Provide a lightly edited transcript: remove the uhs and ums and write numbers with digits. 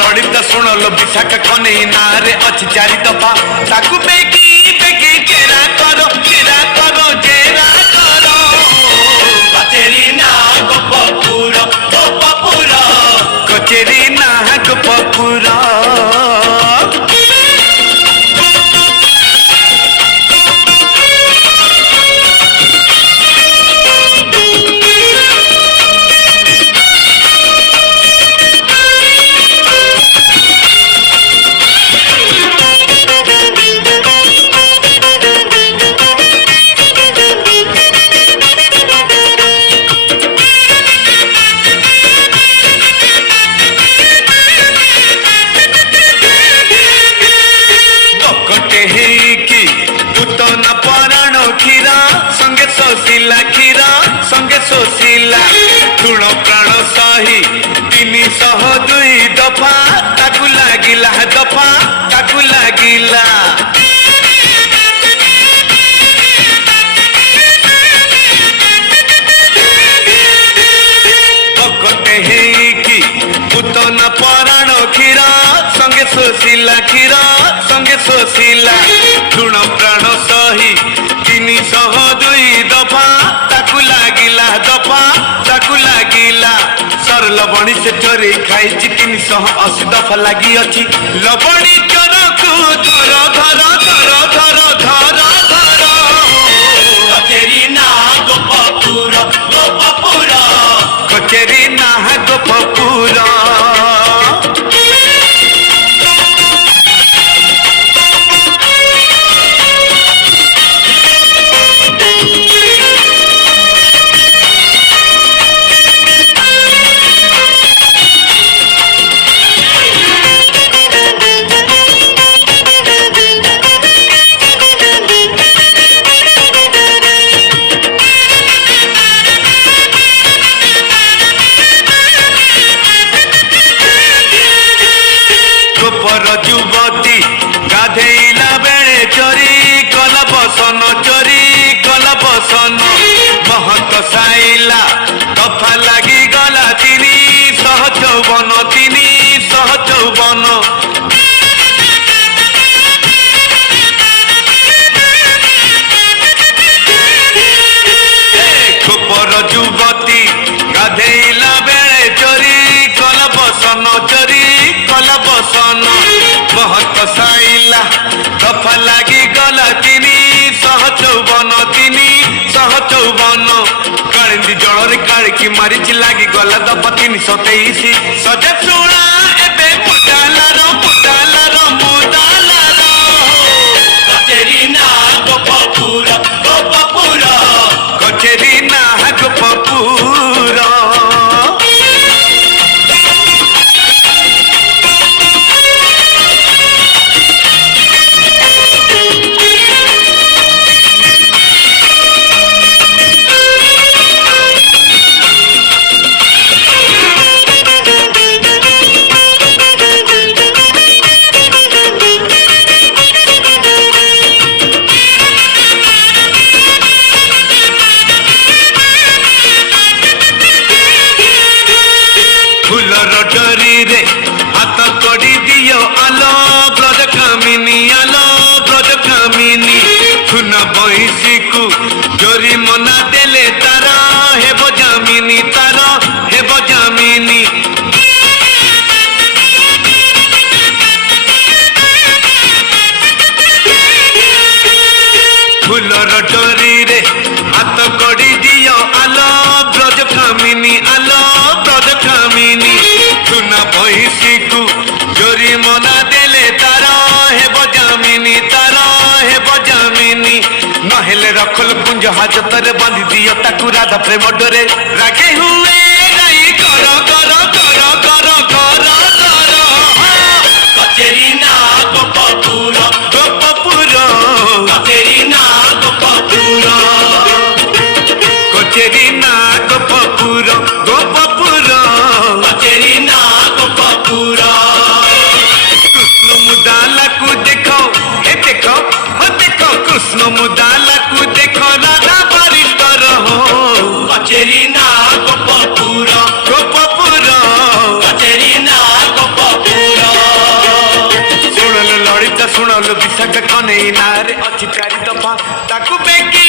लड़ित शुण लो विशाखा कन्हई नारे अच्छी चारि दफा ताकू बेगी बेगी जेरा करो जेरा कचेरी ना गोपपुर कचेरी ना गोपपुर सोशिला क्षीरा संगे सोशिला तुण प्राण सही 302 दफा ताकू लागिला दफा ताकू लागिला पकटे हेकी पुतन पराण क्षीरा संगे सोशिला क्षीरा संगे सोशिला तुण प्राण सही 302 दफा ताकू लागिला दफा ताकू लागिला सर लबणी से चोरी खाई 380 दफा लगी अच्छी लबणी चोर को धर धर धर धर धर धर कचेरी ना गोपपुर कचेरी ना गोपपुर युवती गाधेला बेले चोरी कल बसन महत साइला दफा लगी गला 354 खोपर युवती गाधेला बेले चोरी कल बसन महत साइला दफा लगी गला 354 कालिंदी जल कालिकी मारी लगी गला दफा 323 सजे शुणा एबे मुदालार कचेरी ना गोपपुर कचेरी ना गोपपुर हाथ कड़ी दियो आलो ब्रज कामिनी खुन बहिसी को जोरी मना देले तार हेब जामिनी फूलर डोरी रे हाथ कड़ी दियो आलो ब्रज कामिनी सुना बहिसी को जोरी मना देले तार हेब जामिनी नहेले रखल कुंज हाजतरे बांधी दियो ताकू राधा प्रेम डोरे रागे हुए गाई कर कचेरी ना गोपपुर कचेरी ना गोपपुर कचेरी ना गोपपुर कचेरी ना गोपपुर कृष्ण मुदाला को देखो कृष्ण मुदाला को देखो राधा परिष्कार हो कचेरी ना गोपपुर बने नारे अच्छी चारि दफा ताकू बेकी